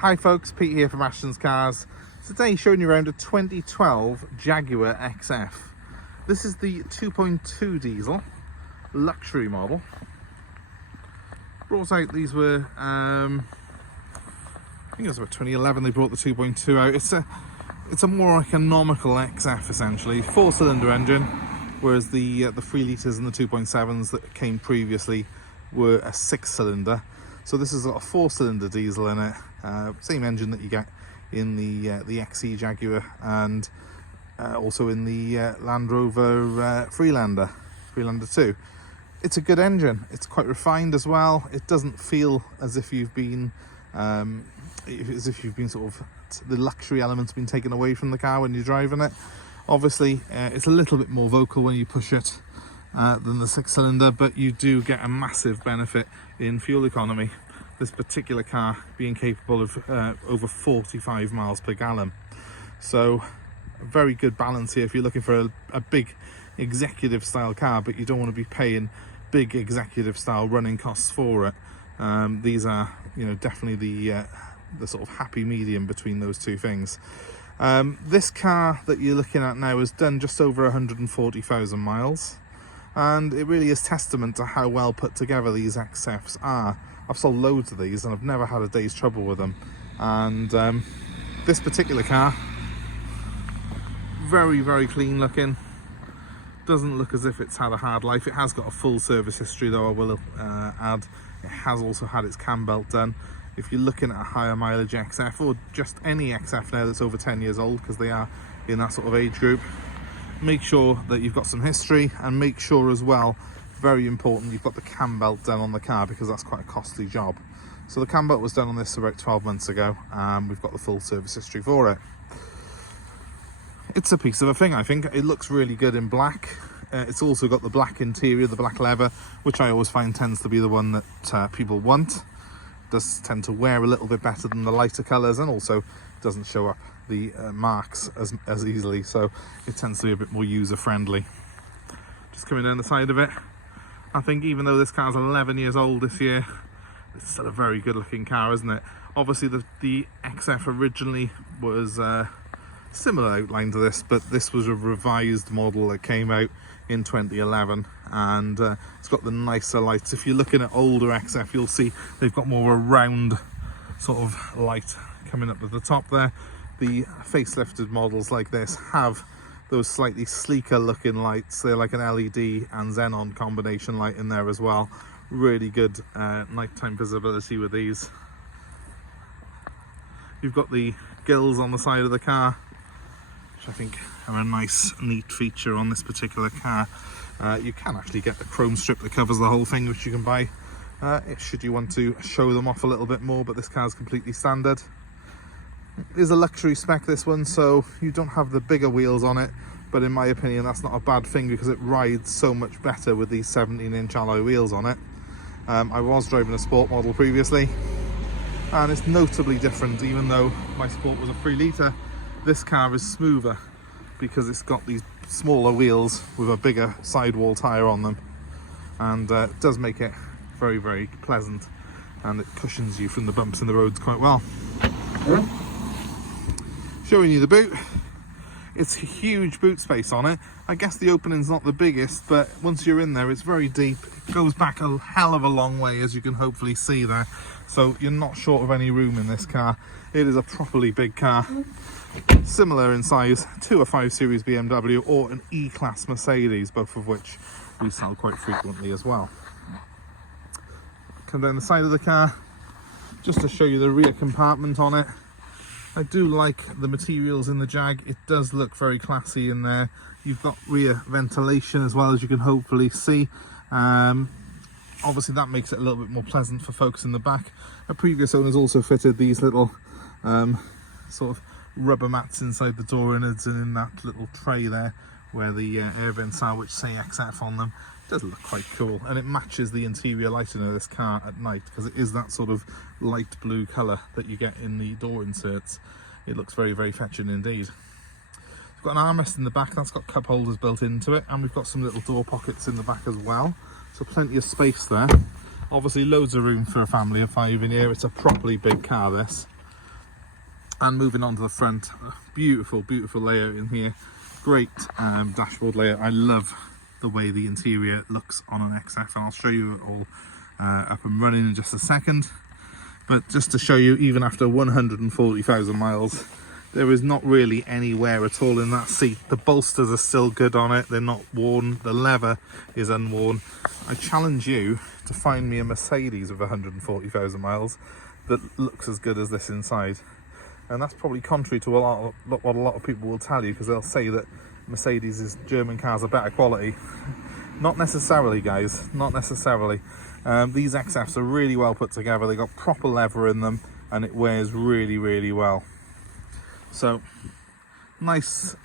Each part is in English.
Hi folks, Pete here from Ashton's Cars. Today showing you around a 2012 Jaguar XF. This is the 2.2 diesel luxury model. Brought out, these were I think it was about 2011 they brought the 2.2 out. It's a more economical XF essentially, 4-cylinder engine, whereas the 3 litres and the 2.7s that came previously were a 6-cylinder. So this has got a 4-cylinder diesel in it, same engine that you get in the XE Jaguar and also in the Land Rover Freelander 2. It's a good engine. It's quite refined as well. It doesn't feel as if you've been sort of, the luxury element's been taken away from the car when you're driving it. Obviously, it's a little bit more vocal when you push it than the 6-cylinder, but you do get a massive benefit in fuel economy. This particular car being capable of over 45 miles per gallon. So a very good balance here if you're looking for a big executive style car, but you don't want to be paying big executive style running costs for it. These are, definitely the sort of happy medium between those two things. This car that you're looking at now has done just over 140,000 miles, and it really is testament to how well put together these XFs are. I've sold loads of these and I've never had a day's trouble with them. And this particular car, very, very clean looking. Doesn't look as if it's had a hard life. It has got a full service history though, I will add. It has also had its cambelt done. If you're looking at a higher mileage XF, or just any XF now that's over 10 years old, because they are in that sort of age group, make sure that you've got some history, and make sure as well, very important, you've got the cambelt done on the car, because that's quite a costly job. So the cambelt was done on this about 12 months ago, and we've got the full service history for it. It's a piece of a thing, I think. It looks really good in black. It's also got the black interior, the black leather, which I always find tends to be the one that people want. Does tend to wear a little bit better than the lighter colours, and also doesn't show up the marks as easily, so it tends to be a bit more user friendly. Just coming down the side of it, I think even though this car's 11 years old this year, it's still a very good looking car, isn't it? Obviously the XF originally was similar outline to this, but this was a revised model that came out in 2011, and it's got the nicer lights. If you're looking at older XF, you'll see they've got more of a round sort of light coming up at the top there. The facelifted models like this have those slightly sleeker looking lights. They're like an LED and xenon combination light in there as well. Really good nighttime visibility with these. You've got the gills on the side of the car, which I think are a nice neat feature on this particular car. You can actually get the chrome strip that covers the whole thing, which you can buy should you want to show them off a little bit more, but this car's completely standard. It is a luxury spec, this one, so you don't have the bigger wheels on it, but in my opinion that's not a bad thing, because it rides so much better with these 17-inch alloy wheels on it. I was driving a sport model previously, and it's notably different. Even though my sport was a 3 litre, this car is smoother because it's got these smaller wheels with a bigger sidewall tyre on them, and it does make it very, very pleasant, and it cushions you from the bumps in the roads quite well. Showing you the boot. It's a huge boot space on it. I guess the opening's not the biggest, but once you're in there it's very deep. It goes back a hell of a long way, as you can hopefully see there, so you're not short of any room in this car. It is a properly big car, similar in size to a 5 Series BMW or an E-Class Mercedes, both of which we sell quite frequently as well. Come down the side of the car just to show you the rear compartment on it. I do like the materials in the Jag. It does look very classy in there. You've got rear ventilation as well, as you can hopefully see. Obviously that makes it a little bit more pleasant for folks in the back. A previous owner's also fitted these little sort of rubber mats inside the door innards and in that little tray there where the air vents are, which say XF on them. It does look quite cool, and it matches the interior lighting of this car at night, because it is that sort of light blue colour that you get in the door inserts. It looks very, very fetching indeed. We've got an armrest in the back that's got cup holders built into it, and we've got some little door pockets in the back as well, so plenty of space there. Obviously loads of room for a family of 5 in here. It's a properly big car, this. And moving on to the front, beautiful layout in here. Great dashboard layout. I love the way the interior looks on an XF, and I'll show you it all up and running in just a second. But just to show you, even after 140,000 miles, there is not really any wear at all in that seat. The bolsters are still good on it, they're not worn, the leather is unworn. I challenge you to find me a Mercedes with 140,000 miles that looks as good as this inside. And that's probably contrary to what a lot of people will tell you, because they'll say that Mercedes' German cars are better quality. Not necessarily, guys, not necessarily. These XFs are really well put together. They got proper leather in them, and it wears really well. So, nice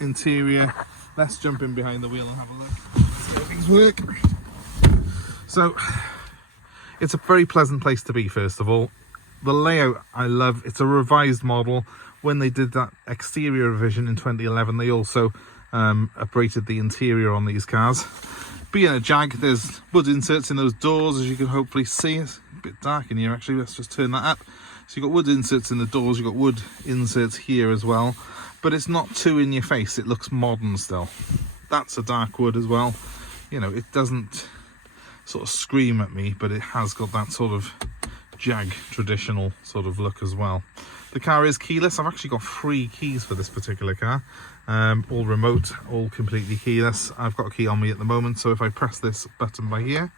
interior. Let's jump in behind the wheel and have a look, see how things work. So, it's a very pleasant place to be, first of all. The layout I love. It's a revised model. When they did that exterior revision in 2011, they also upgraded the interior on these cars. Being a Jag, there's wood inserts in those doors, as you can hopefully see. It's a bit dark in here actually, let's just turn that up. So you've got wood inserts in the doors, you've got wood inserts here as well, but it's not too in your face, it looks modern still. That's a dark wood as well. You know, it doesn't sort of scream at me, but it has got that sort of Jag traditional sort of look as well. The car is keyless. I've actually got 3 keys for this particular car, all remote, all completely keyless. I've got a key on me at the moment, so if I press this button by here,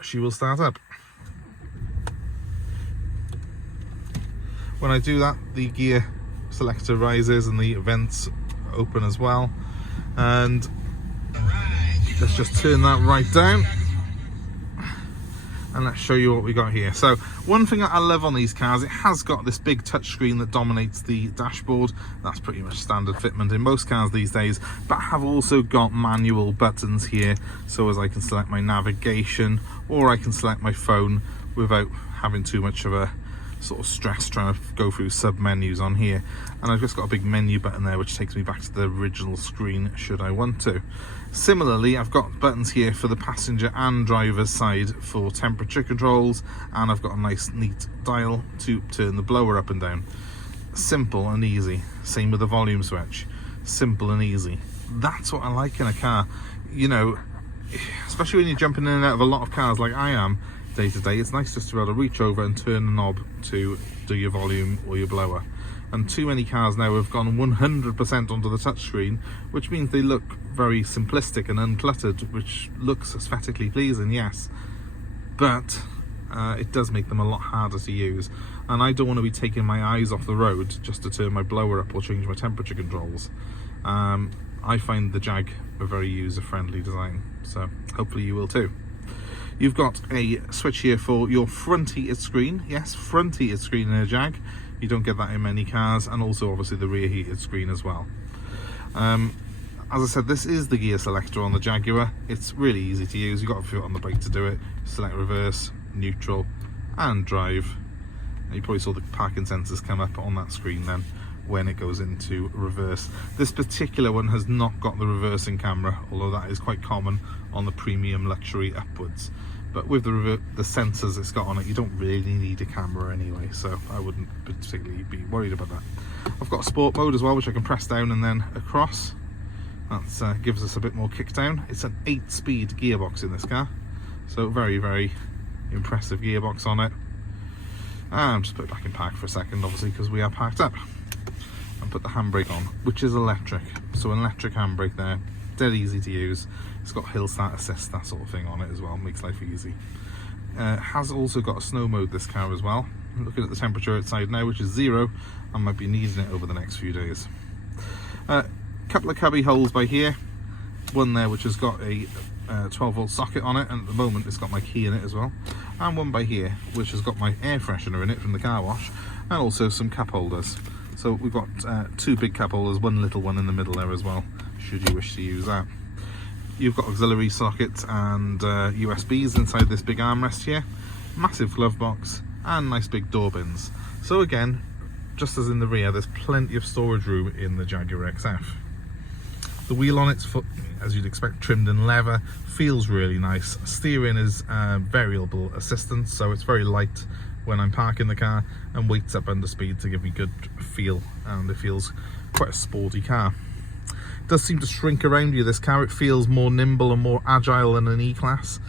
she will start up. When I do that, the gear selector rises and the vents open as well. And let's just turn that right down. And let's show you what we got here. So one thing that I love on these cars, it has got this big touchscreen that dominates the dashboard. That's pretty much standard fitment in most cars these days, but I have also got manual buttons here, so as I can select my navigation, or I can select my phone without having too much of a sort of stress trying to go through sub menus on here. And I've just got a big menu button there which takes me back to the original screen should I want to. Similarly, I've got buttons here for the passenger and driver's side for temperature controls, and I've got a nice neat dial to turn the blower up and down. Simple and easy. Same with the volume switch. Simple and easy. That's what I like in a car. You know, especially when you're jumping in and out of a lot of cars like I am day to day, it's nice just to be able to reach over and turn the knob to do your volume or your blower. And too many cars now have gone 100% onto the touchscreen, which means they look very simplistic and uncluttered, which looks aesthetically pleasing, yes, but it does make them a lot harder to use. And I don't want to be taking my eyes off the road just to turn my blower up or change my temperature controls. I find the Jag a very user-friendly design, so hopefully you will too. You've got a switch here for your front heated screen. Yes, front heated screen in a Jag. You don't get that in many cars, and also obviously the rear heated screen as well. As I said, this is the gear selector on the Jaguar. It's really easy to use. You've got a foot on the brake to do it. Select reverse, neutral, and drive. And you probably saw the parking sensors come up on that screen then when it goes into reverse. This particular one has not got the reversing camera, although that is quite common on the premium luxury upwards. But with the sensors it's got on it, you don't really need a camera anyway, so I wouldn't particularly be worried about that. I've got a sport mode as well, which I can press down and then across. That gives us a bit more kick down. It's an 8-speed gearbox in this car, so very, very impressive gearbox on it. And just put it back in park for a second, obviously, because we are parked up. And put the handbrake on, which is electric. So an electric handbrake there, dead easy to use. It's got hill start assist, that sort of thing on it as well, makes life easy. Has also got a snow mode, this car as well. I'm looking at the temperature outside now, which is 0. I might be needing it over the next few days. Couple of cubby holes by here, one there which has got a 12-volt socket on it, and at the moment it's got my key in it as well, and one by here which has got my air freshener in it from the car wash, and also some cup holders. So we've got 2 big cup holders, one little one in the middle there as well, should you wish to use that. You've got auxiliary sockets and USBs inside this big armrest here, massive glove box, and nice big door bins. So again, just as in the rear, there's plenty of storage room in the Jaguar XF. The wheel on its foot, as you'd expect, trimmed in leather, feels really nice. Steering is variable assistance, so it's very light when I'm parking the car, and weights up under speed to give me good feel, and it feels quite a sporty car. It does seem to shrink around you, this car. It feels more nimble and more agile than an E-Class.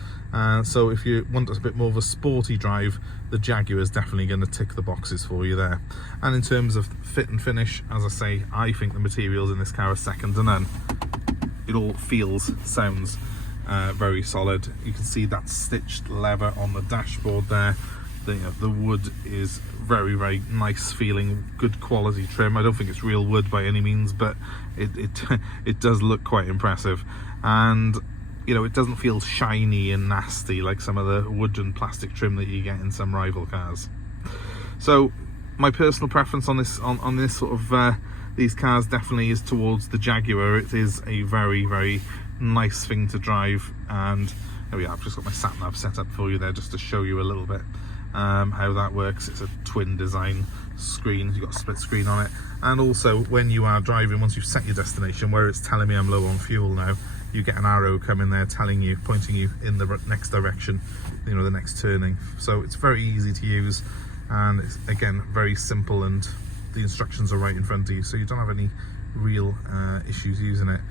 So if you want a bit more of a sporty drive, the Jaguar is definitely going to tick the boxes for you there. And in terms of fit and finish, as I say, I think the materials in this car are second to none. It all feels, sounds very solid. You can see that stitched leather on the dashboard there. The wood is very, very nice feeling, good quality trim. I don't think it's real wood by any means, but it does look quite impressive. And you know, it doesn't feel shiny and nasty like some of the wood and plastic trim that you get in some rival cars. So my personal preference on this sort of these cars definitely is towards the Jaguar. It is a very, very nice thing to drive, and there we are. I've just got my sat nav set up for you there just to show you a little bit how that works. It's a twin design screen, you've got a split screen on it, and also when you are driving, once you've set your destination, where it's telling me I'm low on fuel now, you get an arrow coming there telling you, pointing you in the next direction, you know, the next turning. So it's very easy to use, and it's again very simple, and the instructions are right in front of you, so you don't have any real issues using it.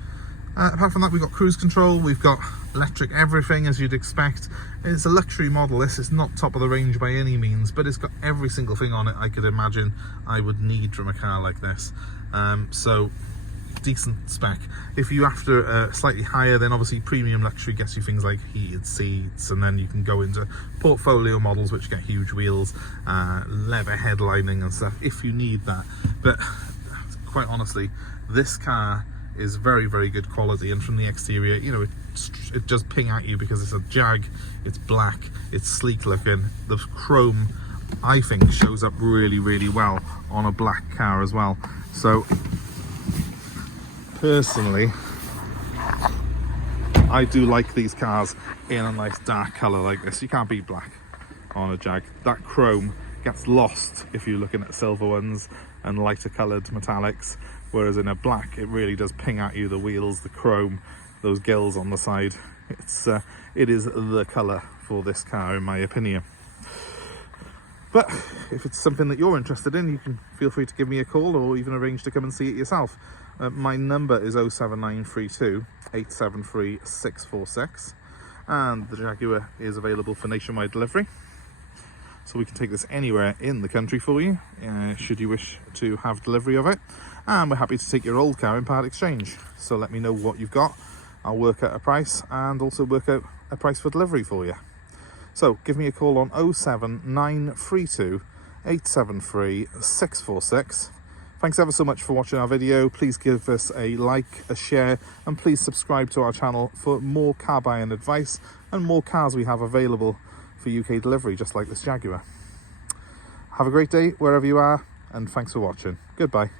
Apart from that, we've got cruise control, we've got electric everything as you'd expect. It's a luxury model. This is not top of the range by any means, but it's got every single thing on it I could imagine I would need from a car like this. So decent spec. If you're after slightly higher, then obviously premium luxury gets you things like heated seats, and then you can go into portfolio models which get huge wheels, leather headlining and stuff if you need that. But quite honestly, this car is very, very good quality, and from the exterior, you know, it does ping at you because it's a Jag, it's black, it's sleek looking. The chrome, I think, shows up really, really well on a black car as well. So personally, I do like these cars in a nice dark colour like this. You can't beat black on a Jag. That chrome gets lost if you're looking at silver ones and lighter coloured metallics, whereas in a black it really does ping at you. The wheels, the chrome, those gills on the side, it is the colour for this car in my opinion. But if it's something that you're interested in, you can feel free to give me a call, or even arrange to come and see it yourself. My number is 07932 873 646, and the Jaguar is available for nationwide delivery, so we can take this anywhere in the country for you, should you wish to have delivery of it. And we're happy to take your old car in part exchange, so let me know what you've got. I'll work out a price, and also work out a price for delivery for you. So give me a call on 07932 873 646. Thanks ever so much for watching our video. Please give us a like, a share, and please subscribe to our channel for more car buying advice and more cars we have available for UK delivery, just like this Jaguar. Have a great day wherever you are, and thanks for watching. Goodbye.